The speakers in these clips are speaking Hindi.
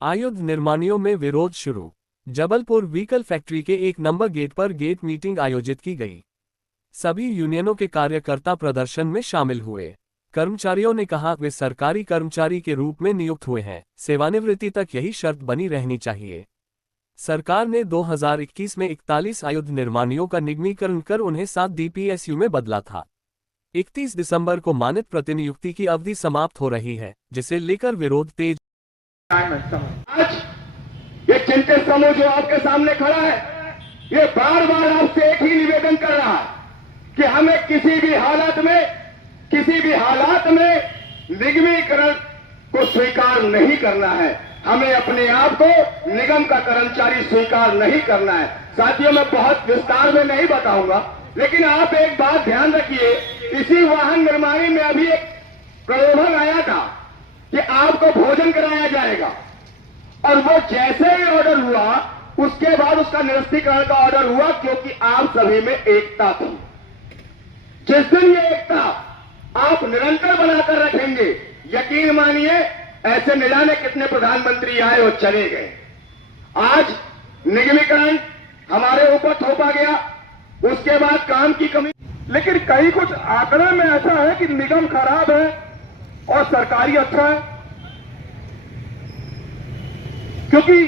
आयुध निर्माणियों में विरोध शुरू। जबलपुर व्हीकल फैक्ट्री के 1 नंबर गेट पर गेट मीटिंग आयोजित की गई। सभी यूनियनों के कार्यकर्ता प्रदर्शन में शामिल हुए। कर्मचारियों ने कहा वे सरकारी कर्मचारी के रूप में नियुक्त हुए हैं, सेवानिवृत्ति तक यही शर्त बनी रहनी चाहिए। सरकार ने 2021 में 41 आयुध निर्माणियों का निगमीकरण कर उन्हें 7 डीपीएसयू में बदला था। 31 दिसंबर को मानित प्रतिनियुक्ति की अवधि समाप्त हो रही है, जिसे लेकर विरोध तेज। आज ये चिंतित समूह जो आपके सामने खड़ा है, ये बार बार आपसे एक ही निवेदन कर रहा है कि हमें किसी भी हालात में निगमीकरण को स्वीकार नहीं करना है। हमें अपने आप को निगम का कर्मचारी स्वीकार नहीं करना है। साथियों, मैं बहुत विस्तार में नहीं बताऊंगा, लेकिन आप एक बात ध्यान रखिए, इसी वाहन निर्माणी में अभी एक प्रलोभन आया था कि आपको भोजन कराया जाएगा, और वो जैसे ही ऑर्डर हुआ उसके बाद उसका निरस्तीकरण का ऑर्डर हुआ, क्योंकि आप सभी में एकता थी। जिस दिन ये एकता आप निरंतर बनाकर रखेंगे, यकीन मानिए ऐसे न जाने कितने प्रधानमंत्री आए और चले गए। आज निगमीकरण हमारे ऊपर थोपा गया, उसके बाद काम की कमी, लेकिन कई कुछ आंकड़े में ऐसा है कि निगम खराब है और सरकारी अच्छा है। क्योंकि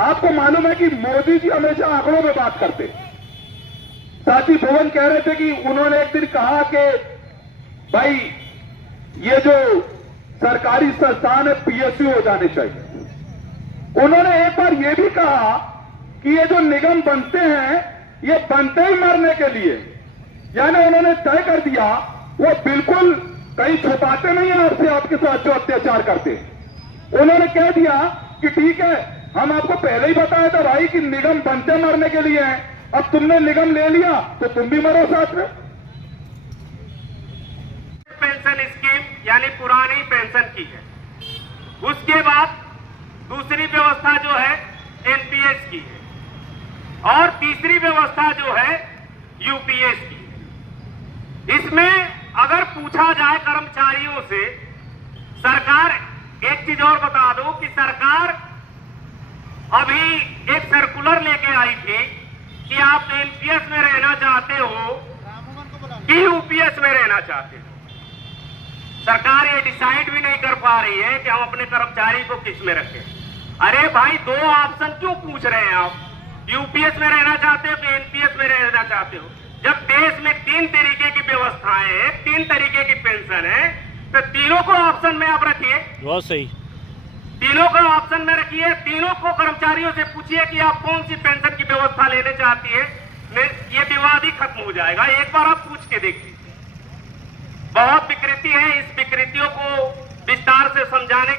आपको मालूम है कि मोदी जी हमेशा आंकड़ों में बात करते। साथी भुवन कह रहे थे कि उन्होंने एक दिन कहा कि भाई ये जो सरकारी संस्थान है पीएसयू हो जाने चाहिए। उन्होंने एक बार ये भी कहा कि ये जो निगम बनते हैं ये बनते ही मरने के लिए, यानी उन्होंने तय कर दिया, वो बिल्कुल कहीं छुपाते नहीं है आपसे, आपके साथ जो अत्याचार करते। उन्होंने कह दिया कि ठीक है, हम आपको पहले ही बताया था भाई कि निगम बनते मरने के लिए है, अब तुमने निगम ले लिया तो तुम भी मरो साथ में। पेंशन स्कीम यानी पुरानी पेंशन की है, उसके बाद दूसरी व्यवस्था जो है एनपीएस की है, और तीसरी व्यवस्था जो है यूपीएस की है। इसमें अगर पूछा जाए कर्मचारियों से, सरकार, एक चीज और बता दो कि सरकार अभी एक सर्कुलर लेके आई थी कि आप एनपीएस में रहना चाहते हो कि यूपीएस में रहना चाहते हो। सरकार ये डिसाइड भी नहीं कर पा रही है कि हम अपने कर्मचारी को किस में रखें। अरे भाई, 2 ऑप्शन क्यों पूछ रहे हैं आप? यूपीएस में रहना चाहते हो कि एनपीएस में रहना चाहते हो? जब देश में 3 तरीके की व्यवस्थाएं हैं, 3 तरीके की पेंशन है, तो तीनों को ऑप्शन में आप रखिए। बहुत सही, तीनों को ऑप्शन में रखिए। तीनों को कर्मचारियों से पूछिए कि आप कौन सी पेंशन की व्यवस्था लेने चाहती है। ये विवाद ही खत्म हो जाएगा। एक बार आप पूछ के देखिए। बहुत विकृति है, इस विकृतियों को विस्तार से समझाने